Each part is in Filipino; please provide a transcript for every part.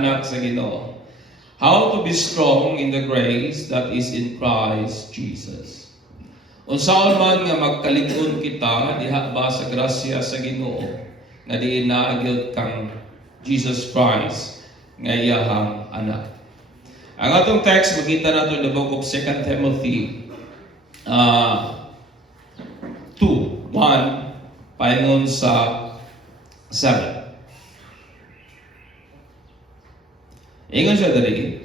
anak sa Ginoo. How to be strong in the grace that is in Christ Jesus. Unsaon man nga magkalikon kita diha ba sa grasya sa Ginoo nga diin naagyod kang Jesus Christ nga iyahang anak. Ang atong text makita nato in the book of 2 Timothy 2:1 paingon sa 7. Ingon siya dali.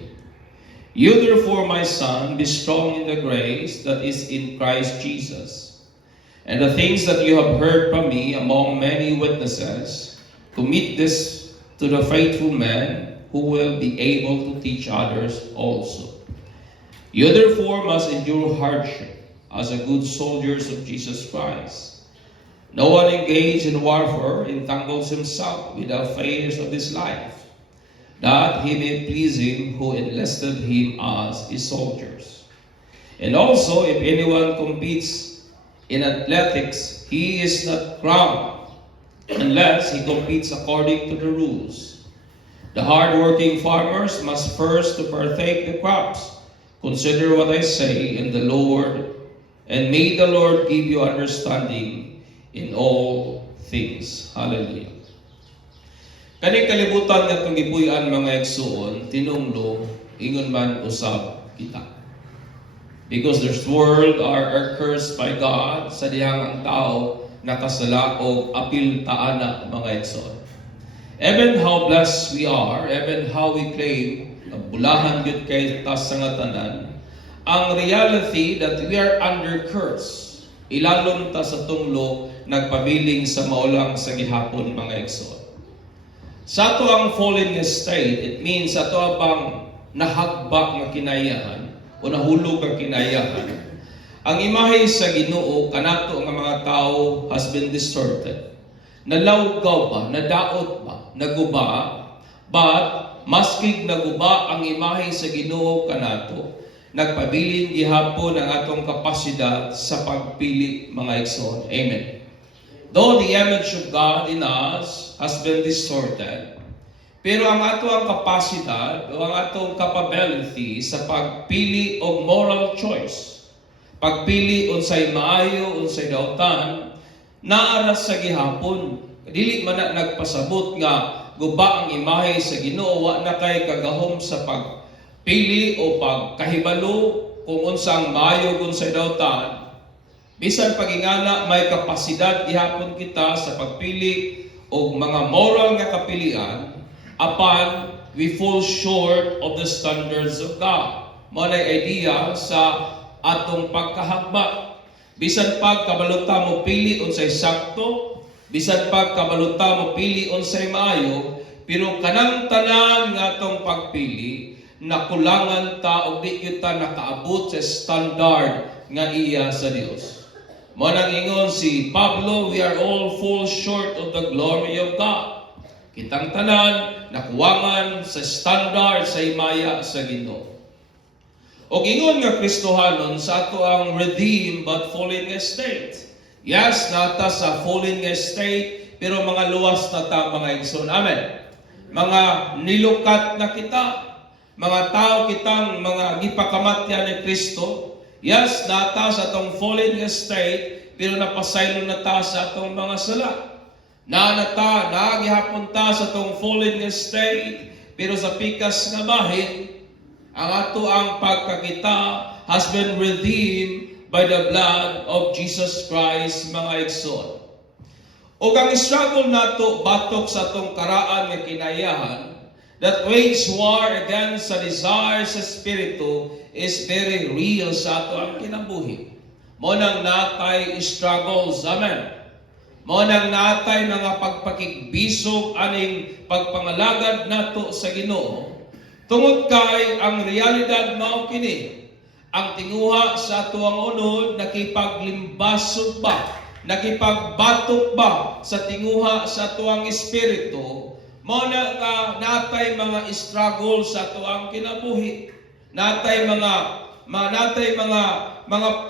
You therefore, my son, be strong in the grace that is in Christ Jesus. And the things that you have heard from me among many witnesses, commit this to the faithful man who will be able to teach others also. You therefore must endure hardship as a good soldiers of Jesus Christ. No one engaged in warfare entangles himself with the affairs of this life, that he may please him who enlisted him as his soldiers. And also, if anyone competes in athletics, he is not crowned unless he competes according to the rules. The hard-working farmers must first to partake the crops. Consider what I say in the Lord, and may the Lord give you understanding in all things. Hallelujah. Kaning kalibutan nga itong gipuy-an mga igsoon, tinunglo, ingon man usab kita. Because this world are cursed by God, sa dihang ang tao nakasala o apil taana mga igsoon. Even how blessed we are, even how we claim, bulahan yun kay tas sa nga tanan, ang reality that we are under curse, ilalom ta sa tunglo, nagpabiling sa maulang sa gihapon mga igsoon. Sa ato ang fallen state, it means sa ato bang nahagba nga kinayahan o nahulog ang kinayahan. Ang imahe sa Ginoo kanato nga mga tao has been distorted. Nalawgaw ba, nadaot ba, naguba, but maskig naguba ang imahe sa Ginoo kanato, nagpabilin gihapon ang atong kapasidad sa pagpili mga igsoon. Amen. Though the image of God in us has been distorted, pero ang ato ang kapasidad o ang atong capability sa pagpili o moral choice, pagpili unsay maayo, unsay dautan, naaras sa gihapon. Dili man na nagpasabot nga guba ang imahe sa Ginoo, wa na kay kagahom sa pagpili o pagkahibalo kung unsang maayo unsay dautan. Bisan pagingana may kapasidad gihapon kita sa pagpili o mga moral nga kapilian, apan we fall short of the standards of God. Mao na idea sa atong pagkahagba. Bisan pag kabaluta mo pili unsay sakto, bisan pag kabaluta mo pili unsay maayo, pero kanang tanan nga atong pagpili nakulangan ta og di kita nakaabot sa standard nga iya sa Dios. Mo nang ingon si Pablo, we are all fall short of the glory of God. Kitang tanan nakuwangan sa standard sa imaya sa Ginoo. Og ingon nga Kristohanon sa ato ang redeemed but fallen state. Yes, nata sa fallen state, pero mga luwas na ta mga igsoon. Amen. Mga nilukat na kita, mga tao kitang mga gipakamatyan ni Kristo. Yes, nata sa atong fallen state, pero napasaylo na ta sa atong mga sala. Nagihapon ta sa atong fallen state, pero sa pikas nga bahin, ang ato ang pagkakita has been redeemed by the blood of Jesus Christ, mga igsoon. O ang struggle nato batok sa atong karaan nga kinayahan, that wage war against sa desires sa spirito is very real sa ato ang kinabuhi. Mo nang natay struggles, amen. Mo nang natay mga pagpakigbisog aning pagpangalagad nato sa Ginoo. Tungod kay ang realidad mao kini, ang tinguha sa ato ang unod nakipaglimbasog ba, nakipagbatok ba sa tinguha sa ato ang espiritu. Mao na ka natay mga struggle sa ato ang kinabuhi. Natay mga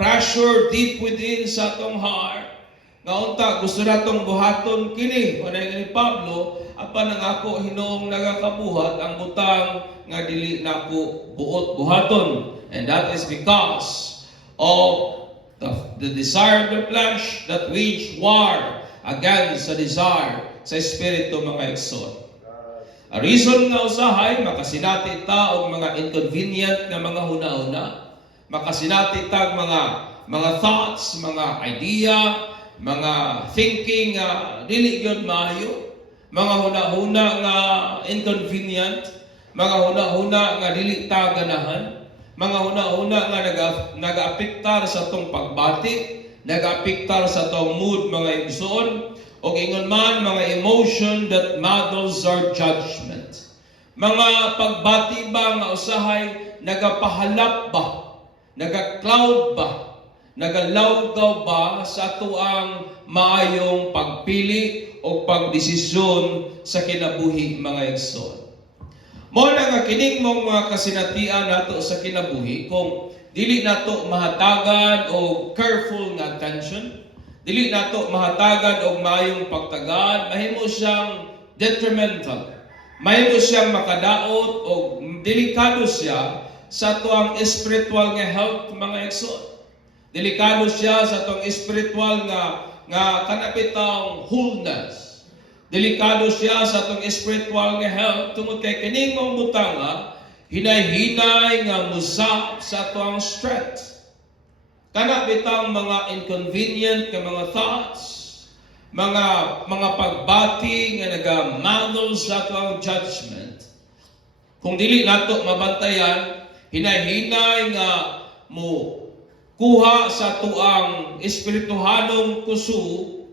pressure deep within sa atong heart nga unta gusto natong buhaton kini panay ni Pablo apan ang ako Hinoong nagakabuhat ang butang nga dili nako buhaton, and that is because of the desire of the flesh that wage war against the desire sa espiritu mga igsoon. A reason nga usahay makasinati ta og mga inconvenient nga mga huna-huna, makasinati ta mga thoughts, mga idea, mga thinking dili gyud maayo, mga huna-huna nga inconvenient, mga huna-huna nga dili ta ganahan, mga huna-huna nga nagaapektar sa atong pagbati, nagaapektar sa atong mood mga igsoon, o ingon man mga emotion that muddles our judgment. Mga pagbati ba nga usahay nagapahalap ba, naga-cloud ba, nagalawgaw ba sa ato ang maayong pagpili o pagdesisyon sa kinabuhi mga igsoon. Mo na nga kining mong mga kasinatian nato sa kinabuhi kung dili nato mahatagan o careful nga attention, dili nato mahatagan og maayong pagtagad, mahimo siyang detrimental, mahimo siyang makadaot o delikado siya sa tuang spiritual nga health mga igsoon. Delikado siya sa tuang spiritual nga kanapitang wholeness. Delikado siya sa tuang spiritual nga health tungod kay kining mong butanga hinay-hinay nga musa sa tuang strength. Kana bitang mga inconvenient nga mga thoughts, mga pagbati nga naga-muddle sa atong judgment. Kung dili nato mabantayan, hinay-hinay nga mo kuha sa tuang espirituhanong kusog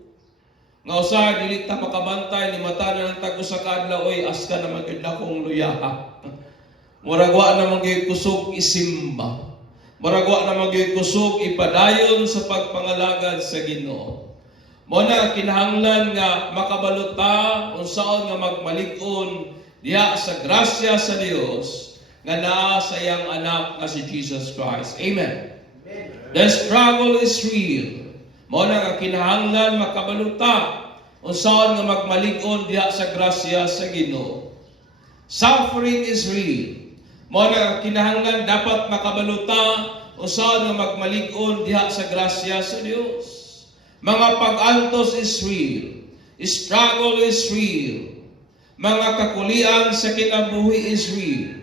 nga usa dili ta makabantay ni mata na ng tag-usa ka adlaw oy aska na magid akong luyaha. Murag wa na magid kusog isimba. Maragwa na magyusog ipadayon sa pagpangalagad sa Ginoo. Mo na kinahanglan nga makabaluta unsaon nga magmalig-on diha sa grasya sa Dios nga naa sa iyang anak nga si Jesus Christ. Amen. The struggle is real. Mo na nga kinahanglan makabaluta unsaon nga magmalig-on diha sa grasya sa Ginoo. Suffering is real. Mo na kinahanglan dapat makabaluta usaon nga magmalig-on diha sa grasya sa Dios. Mga pag-antos is real. Struggle is real. Mga kakulian sa kinabuhi is real.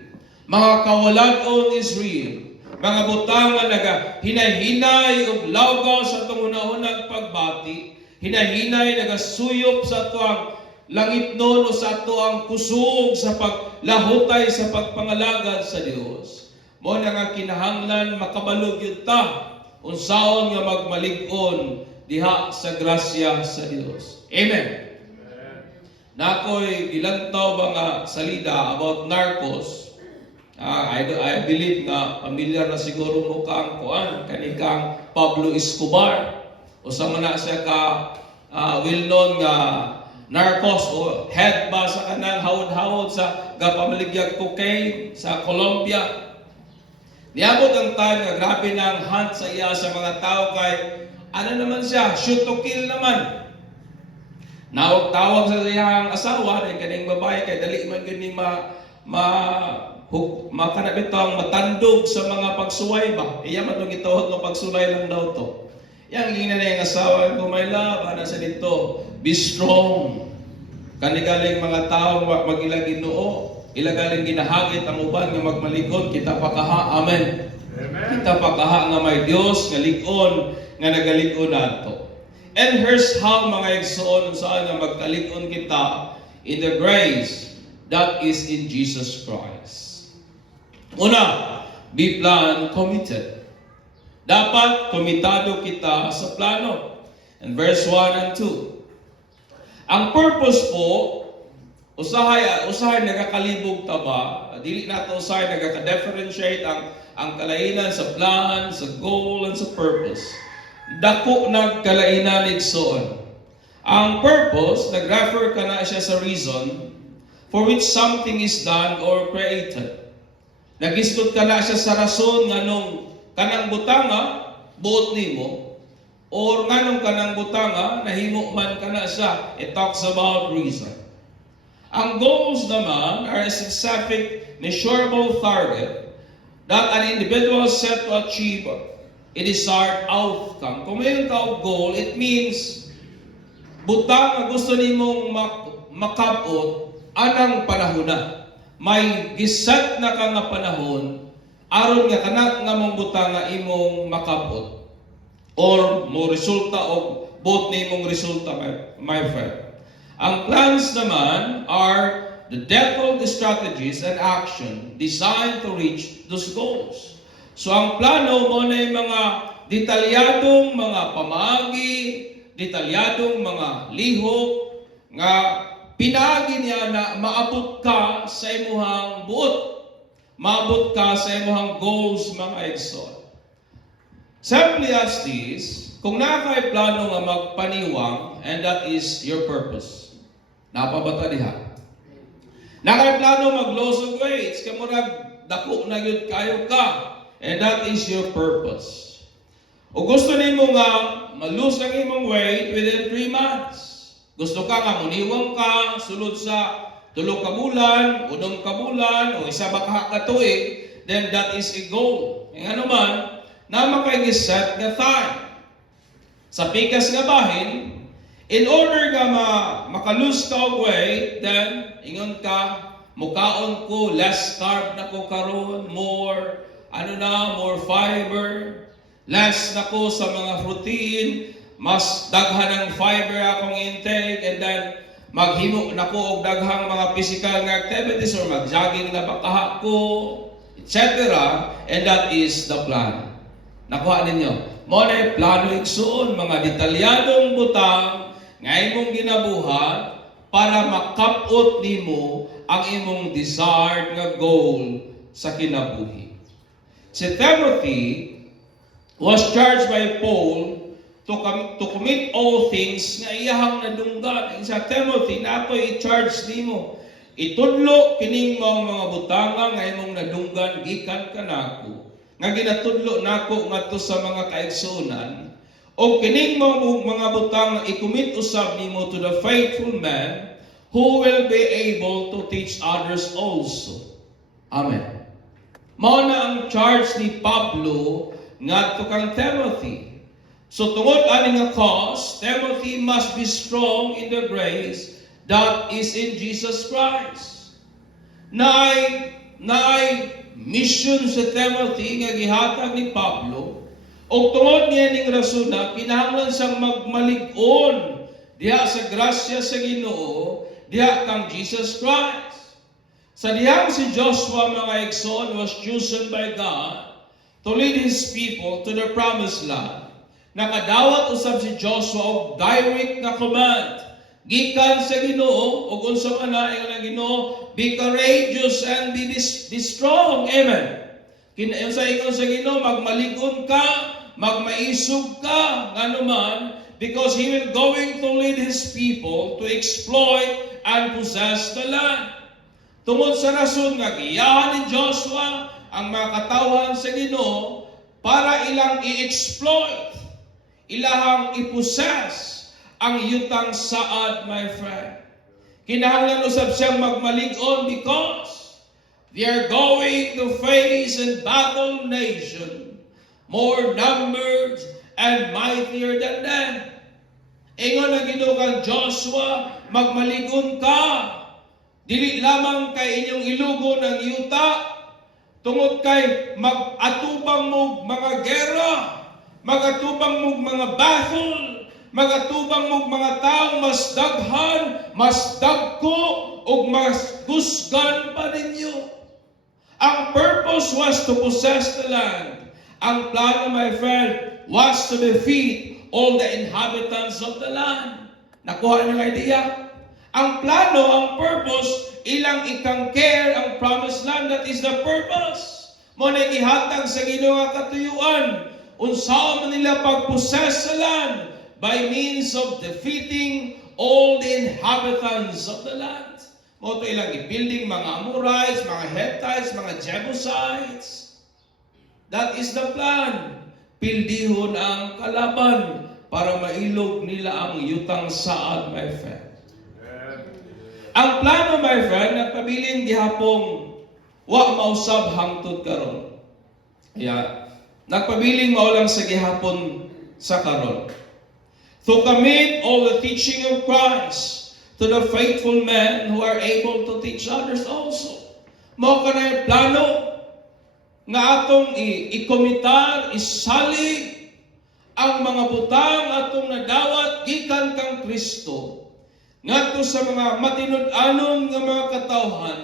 Mga kawalan-on is real. Mga butang nga hinay-hinay ug lawgaw sa atong una-unang pagbati, hinay-hinay nagasuyop sa tuang langit noon o sa ato ang kusog sa paglahutay sa pagpangalagad sa Dios. Mo na nga kinahanglan makabalog yun ta unsaon nga magmalig-on diha sa grasya sa Dios. Amen. Nakoy gilantaw ba nga salida about narcos. I believe nga familiar na siguro mo kang kuan kanikang Pablo Escobar. Usa man na siya ka well-known nga narcos o head ba sa kanang hawod-hawod sa gapamaligyag cocaine sa Colombia. Niabot ang time nga grabe na ang hunt sa iya sa mga tao kay ano naman siya, shoot to kill naman. Tawag sa iyang asawa na kaning babae kay dali man gani makanabitang matandog sa mga pagsuway ba. Iya man itong gitawag ng pagsulay lang daw to. Yang lina na yung asawa ko, my love, ano sa dito? Be strong. Kanigaling mga tao mag-ilang Ginoo, ilagaling ginahagit ang uban nga magmalikon, kita pakaha. Amen. Amen. Kita pakaha nga may Dios nga likon nga nagalikon nato. And here's how mga igsoon saan nga magkalikon kita in the grace that is in Jesus Christ. Una, be plan committed. Dapat komitado kita sa plano. And verse 1 and 2. Ang purpose po, usahay nagakalibog ta ba? Dili nato usahay nagaka-differentiate ang kalainan sa plan, sa goal, and sa purpose. Dako nagkalainan igsoon. Ang purpose, nag-refer ka na siya sa reason for which something is done or created. Nagisgot ka na siya sa rason nga nung kanang butanga, buot nimo, or nganong kanang butanga nahimo man kana siya. It talks about reason. Ang goals naman are a specific, measurable target that an individual set to achieve a desired outcome. Kung mayroon ka og goal, it means butang nga gusto nimong makabot anang panahon na. May giset na ka nga panahon aron nga kana nga mong butang nga imong makabot or mo resulta og both nimong resulta, my friend. Ang plans naman are the detailed strategies and action designed to reach those goals. So ang plano mo na yung mga detalyadong mga pamagi, detalyadong mga lihok nga pinaagi niya na maabot ka sa imuhang buot. Maabot ka sa imuhang goals, mga igsoon. Simply as this, kung nakay plano nga magpaniwang, and that is your purpose. Napabata diha. Nakay plano mag-lose of weights, kamo dako na yun kayo ka, and that is your purpose. O gusto nimo nga ma-lose ang imong weight within 3 months. Gusto ka nga muniwang ka sulod sa 3 ka bulan, 1 ka bulan, o 1 ka tuig, then that is a goal. Ang ano man, na makay-set nga time. Sa pikas nga bahin, in order nga makalose ka og weight, then ingon ka, mukaon ko, less carb na ko karon, more fiber, less na ko sa mga protein, mas daghan ng fiber akong intake, and then maghimo na ko og daghang mga physical nga activities or mag-jogging na bakaha ko, etc. And that is the plan. Nakuha ninyo? Mo na plano igsoon, mga detalyadong butang nga imong ginabuhat para makapot nimo ang imong desired nga goal sa kinabuhi. Si Timothy was charged by Paul to commit all things nga iyahang nadunggan. Sa Timothy, na ako'y i-charge nimo. Itudlo kining mga butanga nga imong nadunggan gikan kanako. Nga ginatudlo nako ngadto sa mga kaigsuonan. O kining mga butang i-commit usab nimo to the faithful man who will be able to teach others also. Amen. Mao na ang charge ni Pablo ngadto kang Timothy. So tungod ani nga cause, Timothy must be strong in the grace that is in Jesus Christ. Naay mission sa Timothy nga gihatag ni Pablo. O tungod niya ning rason na kinahanglan siyang magmalig-on diha sa grasya sa Ginoo, diha kang Jesus Christ. Sa dihang si Joshua, mga igsoon, was chosen by God to lead His people to the promised land. Nakadawat usab si Joshua og direct na command gikan sa Ginoo, ug unsa man na ingon ang Ginoo, be courageous and be strong. Amen. Sa ingon sa Ginoo, magmalig-on ka, magmaisog ka, nganuman, because He will going to lead His people to exploit and possess the land. Tungod sa rason nga giyahan ni Joshua ang mga katawhan sa Ginoo para ilang i-exploit, ilahang i-possess ang yutang saad, my friend. Kinahanglan usab siyang magmalig-on because they are going to face and battle nation more numbered and mightier than them. Ingon ang Ginoo kang Joshua, magmalig-on ka. Dili lamang kay inyong ilugo ng yuta, tungod kay mag-atubang mo mga gera, mag-atubang mo mga battle, mag-atubang mo mga taong mas daghan, mas dagko, o mas husgan pa ninyo. Ang purpose was to possess the land. Ang plano, my friend, was to defeat all the inhabitants of the land. Nakuha niyo ang idea? Ang plano, ang purpose, ilang ikang-care ang promised land. That is the purpose. Mo na ihatag sa Ginoo nga katuyuan. Unsaon man nila pag-possess sa land by means of defeating all the inhabitants of the land. Mo to ilang i-building mga Amorites, mga Hittites, mga Jebusites. That is the plan. Pildihon ang kalaban. para mailog nila ang yutang saad, my friend. Ang plano, my friend, nagpabiling gihapong wa mausab hangtod karon. Kaya nagpabiling maulang sa gihapon sa karon. To commit all the teaching of Christ to the faithful men who are able to teach others also. Mao kanay plano nga atong ikomitar, isalig ang mga butang atong nadawat gikan kang Kristo ngadto sa mga matinud-anon nga mga katawhan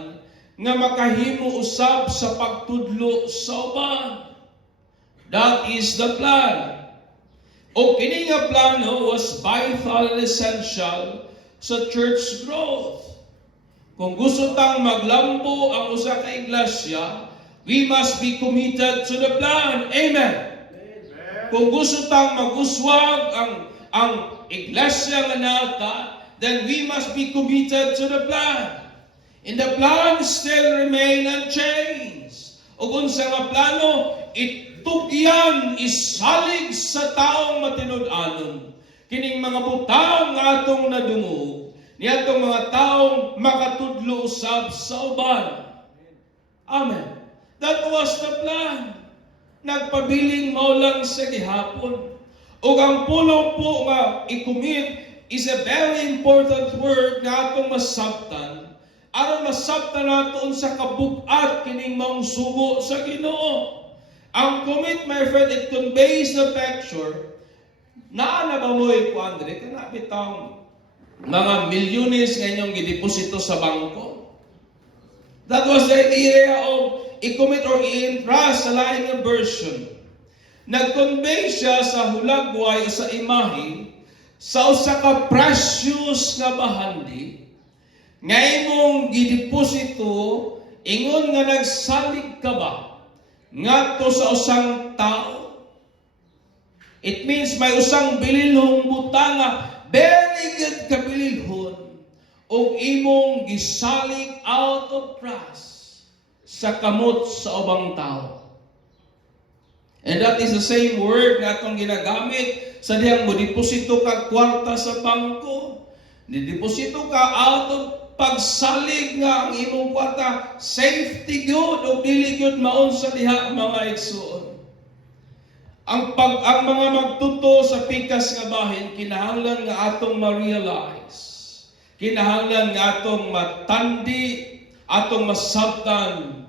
nga makahimo usab sa pagtudlo sa uban. That is the plan. O kini nga plano was vital and essential sa church growth. Kung gusto tang maglambo ang usa ka iglesia, we must be committed to the plan. Amen. Kung gusto tang maguswag ang iglesia nga nata, then we must be committed to the plan. And the plan still remain unchanged. O kung sa nga plano, itugyan isalig sa taong matinud-anon. Kining mga butang nga atong nadungog, niadtong mga taong makatudlo usab sa uban. Amen. That was the plan. Nagpabiling maulang sa gihapon. O ang pulong po nga i-commit is a very important word na atong masabtan. Aron masabtan naton sa kabug-at kining maong sugo sa Ginoo. Ang commit, my friend, it conveys the picture. Naa na ba mo'y kuandre? Kana bitang mga milyones nga inyong gideposito sa bangko. That was the idea of i-commit or i-entrust sa laing nga version. Nag-convey siya sa hulagway o sa imahe sa usa ka precious nga bahandi nga imong gideposito ingon nga nagsalig ka ba ngadto sa usang tao. It means may usang bililhong butanga, very good ka bililhon o imong gisalig out of trust sa kamot sa ubang tao. And that is the same word na atong ginagamit sa dihang mo deposito ka kwarta sa bangko. Ni-deposito ka out of pagsalig nga ang imong kwarta, safety good o dili good maon sa diha mga igsoon. Ang mga magtuto sa pikas nga bahin kinahanglan nga atong ma-realize. Kinahanglan nga atong matandi, atong masabtan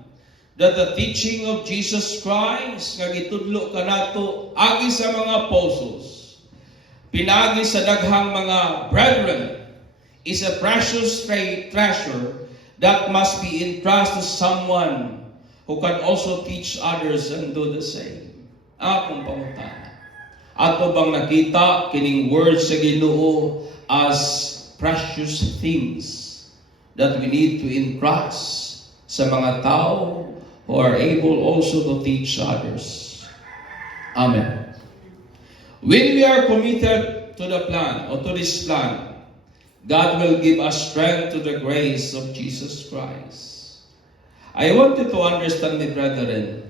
that the teaching of Jesus Christ nga gitudlo kanato agi sa mga apostles, pinagi sa daghang mga brethren, is a precious treasure that must be entrusted to someone who can also teach others and do the same. Akong pangutana, ato bang nakita kining words sa Ginoo as precious things that we need to entrust sa mga tao who are able also to teach others? Amen. When we are committed to the plan or to this plan, God will give us strength to the grace of Jesus Christ. I want you to understand, my brethren,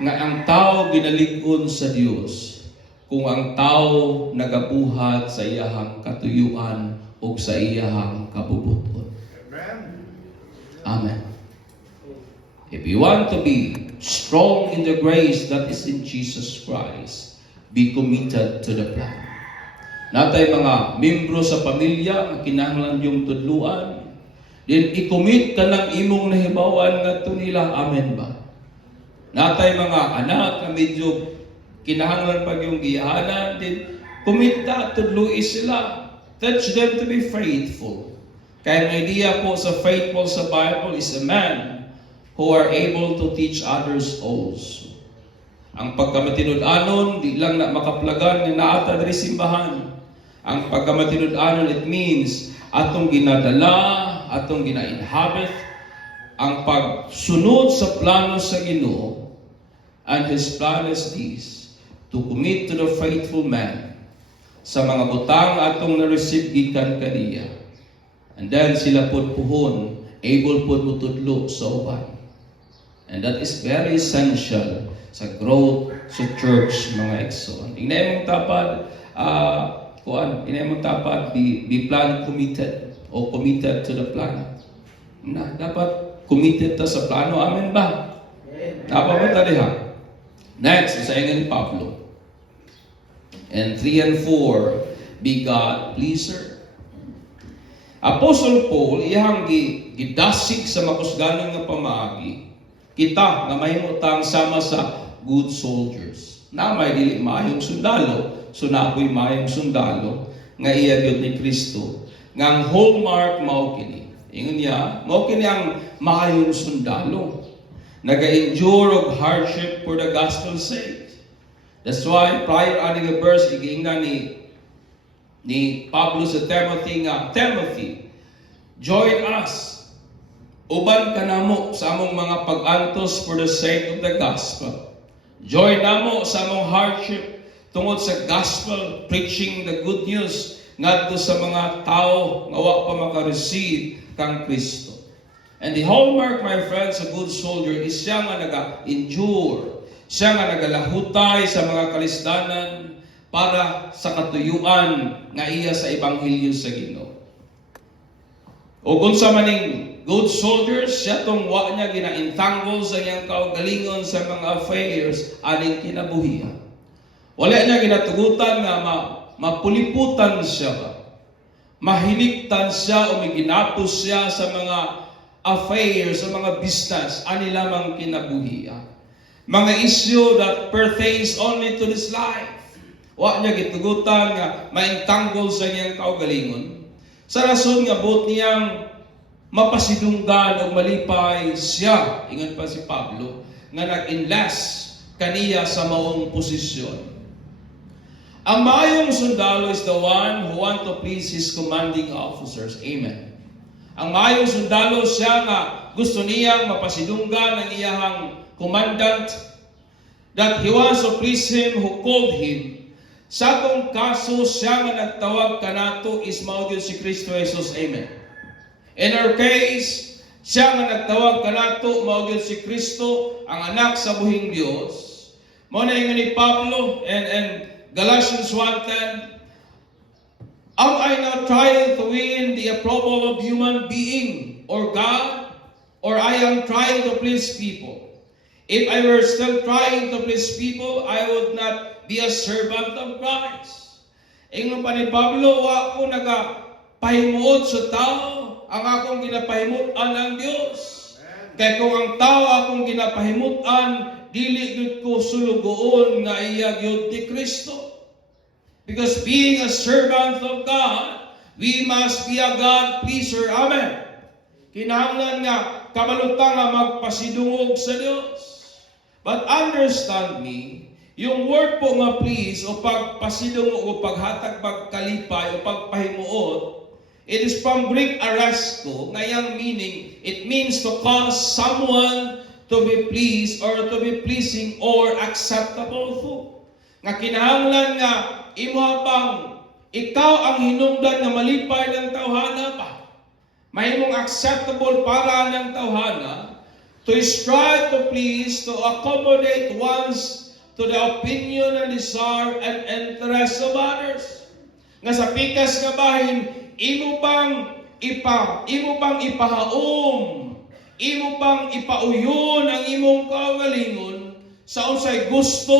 nga ang tao ginalig-on sa Dios kung ang tao nagabuhat sa iyahang katuyuan o sa iyahang kabubuton. Amen. Amen. If you want to be strong in the grace that is in Jesus Christ, be committed to the plan. Natay mga membro sa pamilya nga kinahanglan yung tudluan, then i-commit ka ng imong nahibawan ngadto nila. Amen ba? Natay mga anak na medyo kinahanglan pag yung gihanan, then commit ka, tudluin sila. Teach them to be faithful. Kaya ang idea po sa faithful sa Bible is a man who are able to teach others also. Ang pagkamatinud-anon, di lang na makaplagan ni naata diri simbahan. Ang pagkamatinud-anon, it means atong ginadala, atong gina-inhabit, ang pagsunod sa plano sa Ginoo. And His plan is this, to commit to the faithful man sa mga butang atong na-receive gikan kaniya. And then sila pod puhon, able pod mutudlo sa uban. And that is very essential sa growth sa church, mga igsoon. Tingnan mong tapad, Inay mo dapat be plan committed o committed to the plan. Na, dapat committed ta sa plano. Amen ba? Dapat mo taliha. Next, sa ingan ni Pablo. And 3 and 4, be God pleaser. Apostle Paul, iyang gidasig sa makusganon nga pamaagi. Kita nga mahimutang sama sa good soldiers. Na may dili maayong sundalo, so na ako'y maayong sundalo, nga iya gyud ni Kristo. Nga ang hallmark mao kini. Ingon niya, mao kini ang maayong sundalo. Naga-endure of hardship for the gospel's sake. That's why prior aning nga verse igiingnan ni Pablo sa Timothy nga, Timothy, join us. Uban ka namo sa among mga pag-antos for the sake of the gospel. Join namo sa among hardship tungod sa gospel, preaching the good news ngadto sa mga tao nga wa pa maka-receive kang Kristo. And the hallmark, my friends, a good soldier is siya nga naga-endure, siya nga nagalahutay sa mga kalisdanan para sa katuyuan nga iya sa ebanghelyo sa Ginoo. O kung sa maning good soldiers, siya tong wa niya gina-entangle sa iyang kaugalingon sa mga affairs aning kinabuhian. Wala niya ginatugutan nga mapuliputan siya ba? Mahiligtan siya o may ginapos siya sa mga affairs, sa mga business, ani lamang kinabuhian. Mga issue that pertains only to this life. Wa niya gitugutan nga ma-entangle sa iyang kaugalingon. Sa rason nga buot niyang mapasidunggan o malipay siya, ingon pa si Pablo, nga nag-enlist kaniya sa maong posisyon. Ang maayong sundalo is the one who want to please his commanding officers. Amen. Ang maayong sundalo siya nga gusto niyang mapasidunggan ang iyahang commandant, that he wants to please him who called him. Sa akong kaso, siya nga nagtawag kanato is mao gyud si Kristo Jesus. Amen. In our case, siya nga nagtawag kanato mao gyud si Kristo, ang anak sa buhing Dios. Mao na ingon ni Pablo and Galatians 1:10, am I not trying to win the approval of human being or God, or I am trying to please people? If I were still trying to please people, I would not be a servant of Christ. Ingon pa ni Pablo, wa ko nagapahimuot sa tao, ang akong ginapahimutan ng Diyos. Kaya kung ang tao akong ginapahimutan, dili gyud ko sulugoon nga iya gyud ni Kristo. Because being a servant of God, we must be a God pleaser. Amen. Kinahanglan nga kabalutang nga magpasidungog sa Dios. But understand me, yung word po nga please o pagpasidungog o paghatag pagkalipay o pagpahimuot, it is from Greek aresto, ngayang meaning, it means to cause someone to be pleased or to be pleasing or acceptable to. Nga kinahanglan nga imo bang ikaw ang hinungdan nga malipay ng tawhana pa. Mahimong acceptable para ng tawhana, to strive to please, to accommodate one's to the opinion and desire and interest of others. Nga sa pikas nga bahin, imo bang ipahaom, imo bang ipauyon ang imong kaugalingon sa unsay gusto,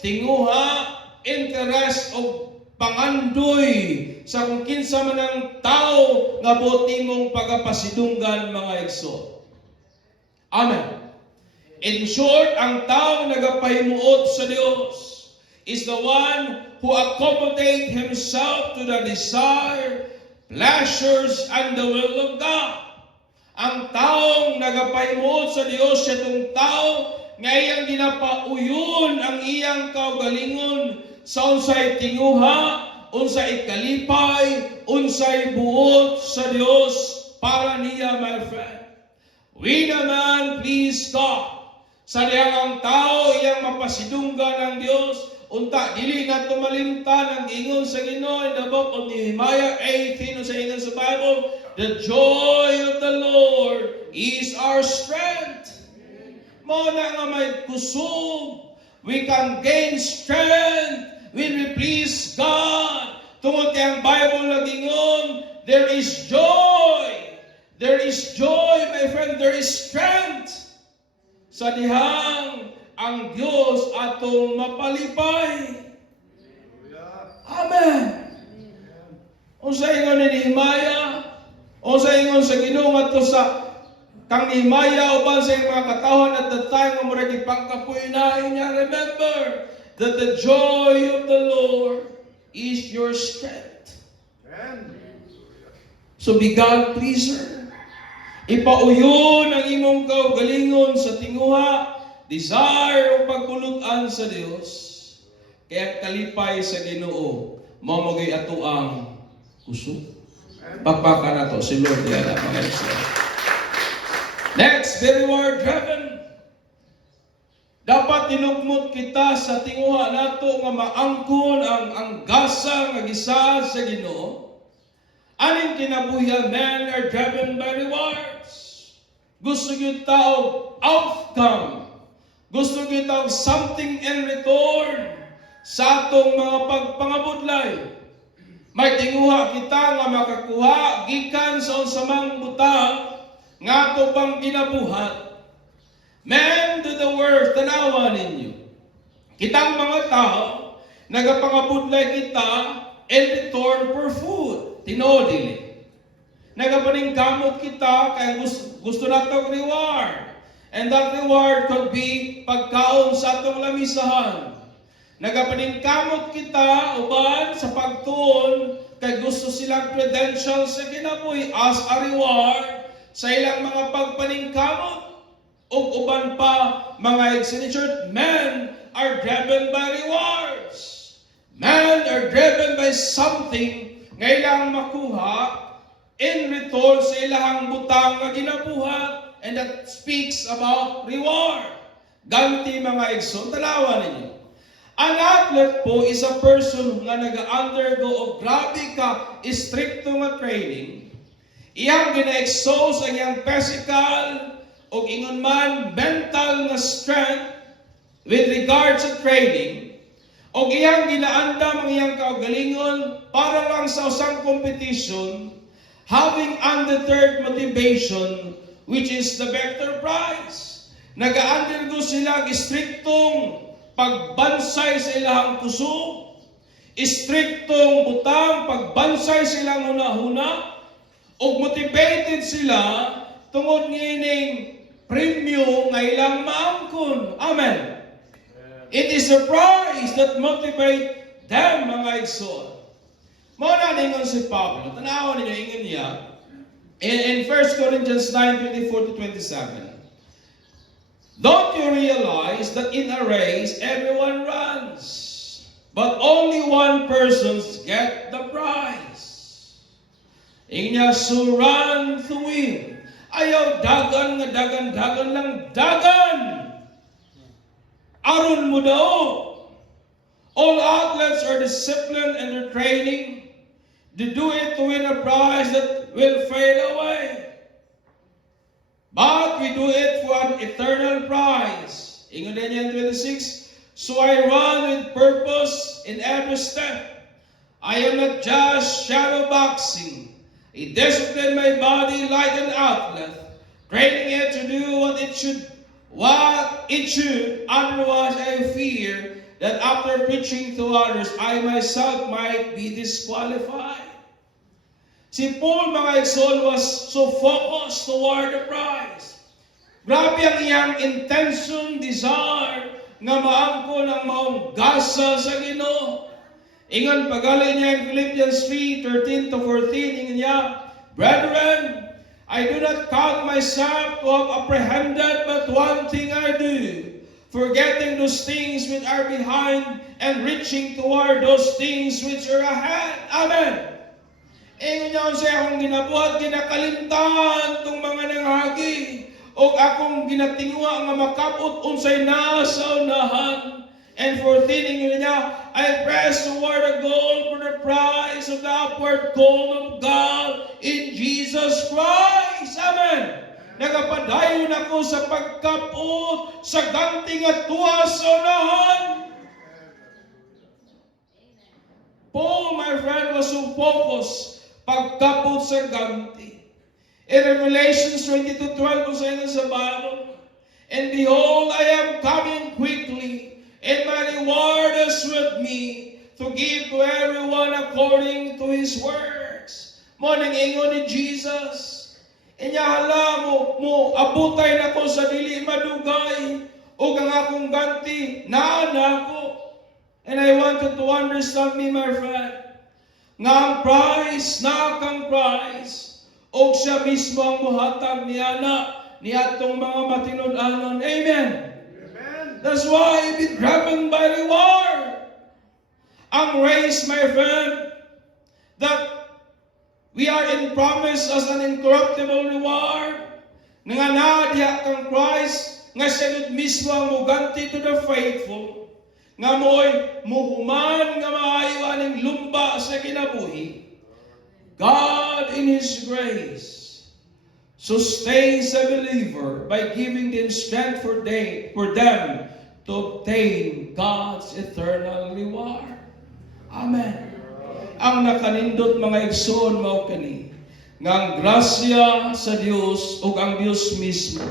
tinguha, interest o pangandoy sa kung kinsa man ang tao nga buti mong pagapasidunggan mga igsoon. Amen. In short, ang tao nagapahimuot sa Dios is the one who accommodate himself to the desire, pleasures, and the will of God. Ang taong nagapahimuot sa Dios, siya itong tao ngayang ginapauyon ang iyang kaugalingon sa unsay tinguha, unsay kalipay, unsay buot sa Dios para niya, my friend. We naman please God. Sa diyang ang tao iyang mapasidunggan ng Diyos, unta dili na tumalimtan ang ingon sa Ginoo in the book of Nehemiah 18 sa ingon sa Bible, the joy of the Lord is our strength. Mao na nga may kusog, we can gain strength when we please God. Tungod kay ang Bible nagingon, there is joy. There is joy, my friend. There is strength. Sa dihang ang Diyos atong mapalipay. Amen. Unsa ingon ni Nehemiah? Unsa ingon sa Ginoo ngadto sa kang Nehemiah uban sa mga katawhan at the time nga murag ipangkapoy na niya, remember that the joy of the Lord is your strength. So be God pleaser. Ipauyon ang imong kaugalingon sa tinguha, desire o pagkulutan sa Dios. Kaya kalipay sa Ginoo, mao magay ato ang kusog. Pagpaka na to si Lord yan ang mga Israel. Next, be reward driven. Dapat tinugmot kita sa tinguha nato nga maangkon ang gasa nga gisaad sa Ginoo. Aning kinabuhi, men are driven by rewards. Gusto gyud tao outcome. Gusto gyud tao something in return sa atong mga pagpangabudlay. May tinguha kita nga makakuha gikan sa unsamang butang nga ato pang ginabuhat. Men, do the work, tanawa ninyo. Kitang mga tao, nagapangabudlay kita in return for food. Tinuod dili. Nagapaningkamot kita kay gusto natong reward. And that reward could be pagkaon sa atong lamisahan. Nagapaningkamot kita uban sa pagtuon kay gusto silang credentials sa kinabuhi as a reward sa ilang mga pagpaningkamot. Ug uban pa mga exinichurch, men are driven by rewards. Men are driven by something nga ilang makuha in return sa ilang butang nga ginabuhat, and that speaks about reward. Ganti mga igsoon, tanawa ninyo. An athlete po is a person nga nag-undergo o grabe ka stricto nga training. Iyang gina-exhaust ang iyang physical o ingon man mental nga strength with regards to training. O iyang ginaandam ang iyang kaugalingon para lang sa usang competition, having undeterred motivation, which is the vector prize. Nag-undergo sila striktong pagbansay sa ilang kusog, striktong butang, pagbansay silang huna-huna, o motivated sila tungod niining premyo nga ilang maangkon. Amen. It is the prize that motivate them, mga igsoon. Mao na ningon si Pablo, tanawa ninyo ingon niya in 1 Corinthians 9:24-27. Don't you realize that in a race everyone runs, but only one person gets the prize? Ingon niya, so run to win. Ayaw dagan nga dagan lang dagan. Aron mo daw. All athletes are disciplined in their training. They do it to win a prize that will fade away. But we do it for an eternal prize. Ingon din yan 26. So I run with purpose in every step. I am not just shadow boxing. I discipline my body like an athlete, training it to do what it should. Otherwise I fear that after preaching to others, I myself might be disqualified. Si Paul, mga igsoon, was so focused toward the prize. Grabe ang iyang intention, desire, nga maangkon ang maong gasa sa Ginoo. Ingon pagali niya in Philippians 3:13-14, ingon niya, Brethren, I do not count myself to have apprehended, but one thing I do, forgetting those things which are behind and reaching toward those things which are ahead. Amen. Ingon niya sa akong ginabuhat, ginakalimtan tong mga nanghagi, o akong ginatingwa nga makapot unsay nasa unahan. And 14, ingon niya, I press toward the goal for the prize of the upward call of God in Jesus Christ. Amen. Nagapadayon ako sa pagkapot sa ganting at tuwa sa unahan. Paul, my friend, was so focused pagkapot sa ganti. In Revelation 22:12 sa inyo sa Bible, and behold, I am coming quickly, and my reward is with me, to give to everyone according to his works. Mo nang ingon ni Jesus. Inya hala mo abutay na ko sa dili madugay, o ang akong ganti, naana ko. And I want you to understand me, my friend, nga ang price, na kang price, o siya mismo ang muhatag ni atong mga matinud-anon. Amen. Amen. That's why be driven by reward. Ang race, my friend, that we are in promise as an incorruptible reward, nga diha kang Christ, nga siya mismo ang muganti to the faithful, nga mo'y muhuman nga maayo aning lumba sa kinabuhi. God in His grace sustains a believer by giving them strength for them to obtain God's eternal reward. Amen. Ang nakanindot mga igsoon mao kani nga ang grasya sa Dios ug ang Dios mismo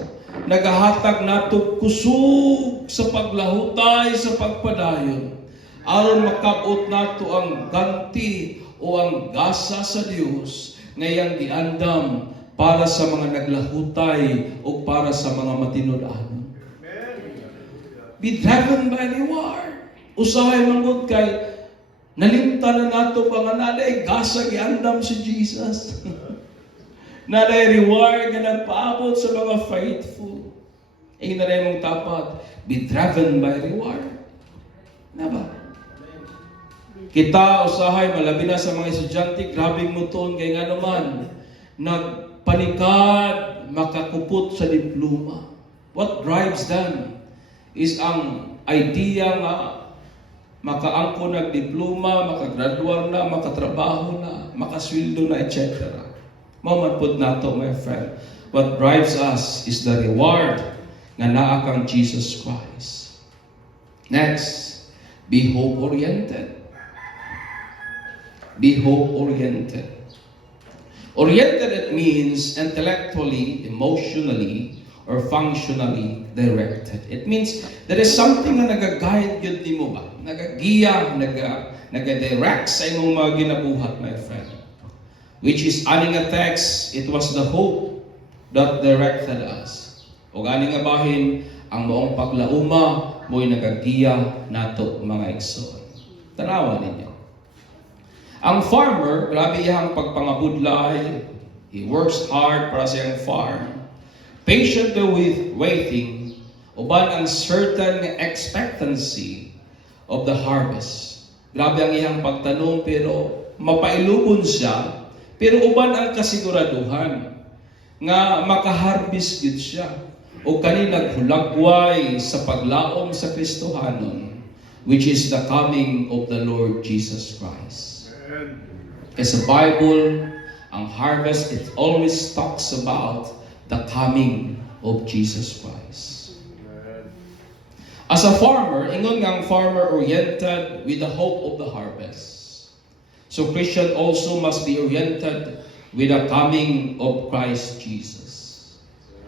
nagahatag nato kusog sa paglahutay sa pagpadayon aron makabot nato ang ganti o ang gasa sa Dios ngayang giandam para sa mga naglahutay o para sa mga matinud-anon. Be driven by reward. Usahay manggod kay nalimtan na nato pa nga naday gasa giandam si Jesus. Naday reward nga nagpaabot sa mga faithful. Ay naday mong tapat, be driven by reward. Na ba? Kita usahay malabi na sa mga estudyante, grabing muton kay nga naman nagpanikad makakupot sa diploma. What drives them is ang idea nga makaangko nagdiploma, makagraduar na, makatrabaho na, makasweldo na, etc. Maman pud nato, my friend. What drives us is the reward nga naa kang Jesus Christ. Next, be hope-oriented. Be hope-oriented. Oriented, it means intellectually, emotionally, or functionally directed. It means there is something na nag-guide yun di mo ba? Nag-giya, nag-direct sa imong mga ginabuhat, my friend. Which is, aning a text, it was the hope that directed us. O aning nga bahin, ang maong paglauma, mo'y nag-giya nato mga igsoon. Tanawa ninyo. Ang farmer, grabe iyang pagpangabudlay. He works hard para sa iyang farm. Patiently with waiting, uban ang certain expectancy of the harvest. Grabe ang iyang pagtanong pero mapailubon siya, pero uban ang kasiguraduhan nga makaharvest gid siya o kani naghulagway sa paglaom sa Kristohanon, which is the coming of the Lord Jesus Christ. As a Bible, ang harvest, it always talks about the coming of Jesus Christ. As a farmer, ingon nga ang farmer oriented with the hope of the harvest. So Christian also must be oriented with the coming of Christ Jesus.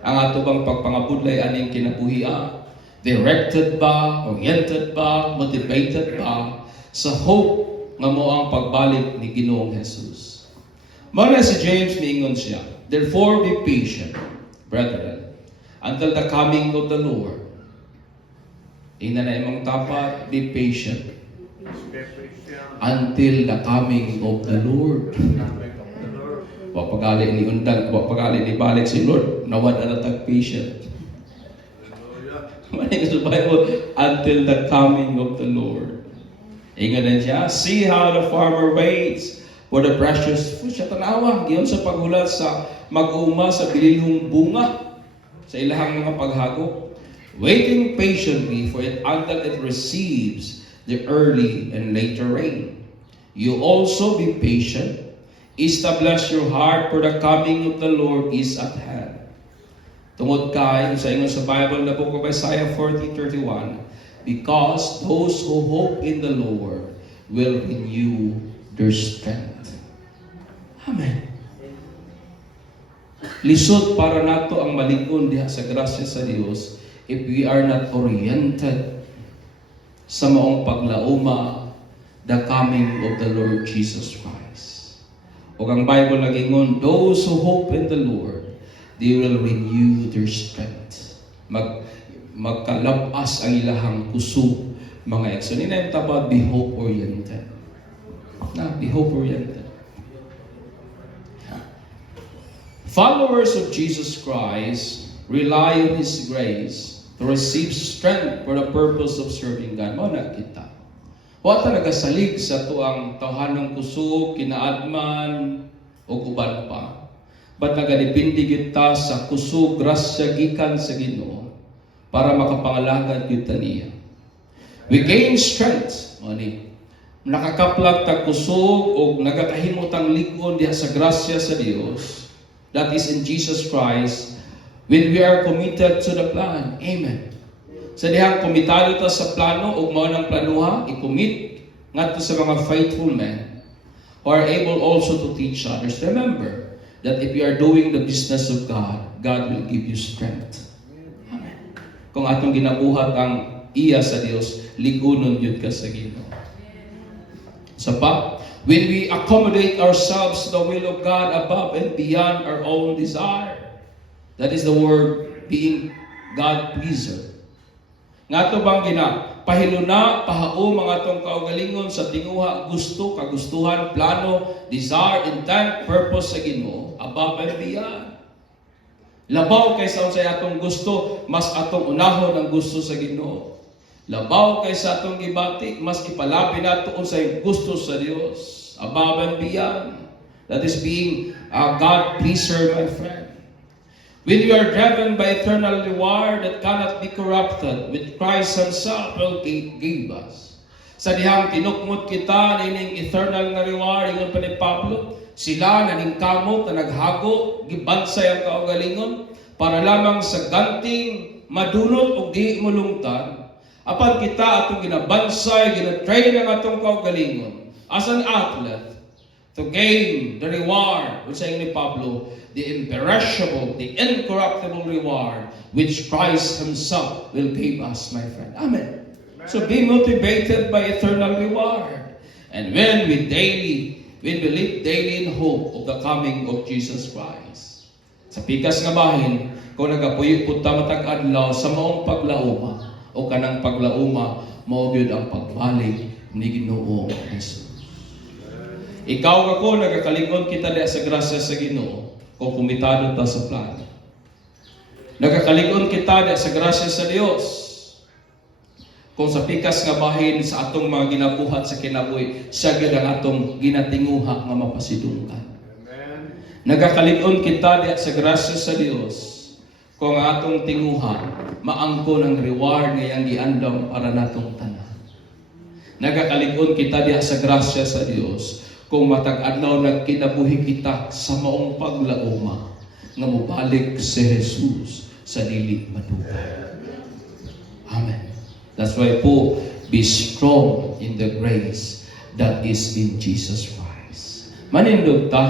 Ang ato bang pagpangabudlay aning kinabuhian, directed ba, oriented ba, motivated ba sa hope nga mo ang pagbalik ni Ginoong Jesus. Muna si James niingon siya, therefore be patient, brethren, until the coming of the Lord. Ina na imong tapat, be patient. Until the coming of the Lord. Wapagali ni undan, wapagali ni balik si Lord, nawad na tag-patient. Maning sa Bible, until the coming of the Lord. Ingat din siya, see how the farmer waits for the precious fruit. Siya tanawa, giyon sa paghulat sa mag-uma sa bililhong bunga sa ilahang mga paghagok. Waiting patiently for it until it receives the early and later rain. You also be patient. Establish your heart, for the coming of the Lord is at hand. Tungod kay sa ingon sa Bible na book of Isaiah 40:31, because those who hope in the Lord will renew their strength. Amen. Lisod para nato ang malig-on diha sa grasya sa Dios if we are not oriented sa maong paglauma the coming of the Lord Jesus Christ. O ang Bible nagingon, those who hope in the Lord, they will renew their strength. Magkalabas ang ilahang kusog, mga ekso. Nina yung taba, be hope-oriented. Be hope-oriented. Followers of Jesus Christ rely on His grace to receive strength for the purpose of serving God. Mao na kita. Wa ta nagasalig sa tuang tawhanong kusog, kinaadman, o uban pa. But nagadepende kita sa kusog, grasya, gikan sa Ginoo para makapangalagad kita niya. We gain strength. Nakakaplag ta kusog o nagakahimutang lig-on diha sa grasya sa Dios. That is in Jesus Christ when we are committed to the plan. Amen. Sa dihang komitado ta sa plano ug mao nang planuha, i-commit ngadto sa mga faithful men who are able also to teach others. Remember that if you are doing the business of God, God will give you strength. Amen. Kung atong ginabuhat ang iya sa Dios, ligunon yun ka sa Ginoo. Sa when we accommodate ourselves to the will of God above and beyond our own desire, that is the word being God-pleaser. Nga to bang pahiluna, pahao mga tong kaugalingon sa tinguha, gusto, kagustuhan, plano, desire, intent, purpose sa Ginoo, above and beyond. Labaw kaysa unsay atong gusto, mas atong unahon ang gusto sa Ginoo. Labaw kaysa atong gibati, mas ipalabi nato unsay gusto sa Dios, above and beyond. That is being a God-pleaser, my friend. When you are driven by eternal reward that cannot be corrupted, with Christ Himself will give us. Sa dihang tinukmot kita nining eternal na reward, ingon pa ni Pablo, sila naning kamot na naghago, gibansay ang kaugalingon, para lamang sa ganting madunot o di mulungtan, apan kita atong ginabansay, ginatrain ang atong kaugalingon as an athlete to gain the reward, which saying ni Pablo, the imperishable, the incorruptible reward which Christ Himself will give us, my friend. Amen. So be motivated by eternal reward. And when we live daily in hope of the coming of Jesus Christ. Sa pikas nga bahin, kung nagapuyo po matag adlaw sa maong paglauma, o kanang paglauma, mao gyud ang pagbalik ni Ginoo Jesus. Ikaw ako, nagakalingon kita diha sa grasya sa Ginoo, kung kumitado ta sa plano. Nagakalingon kita diha sa grasya sa Dios, kung sa pikas nga bahin sa atong mga ginabuhat sa kinabuhi, siya gyud ang atong ginatinguha nga mapasidunggan. Nagakalingon kita diha sa grasya sa Dios, kung atong tinguhan, maangko ng reward ngayang giandam para natong tanan. Nagakalingon kita diha sa grasya sa Dios, kung matag adlaw nagkinabuhi kita sa maong paglauma, nga mobalik si Jesus sa dili madugay. Amen. That's why po, be strong in the grace that is in Jesus Christ. Manindog ta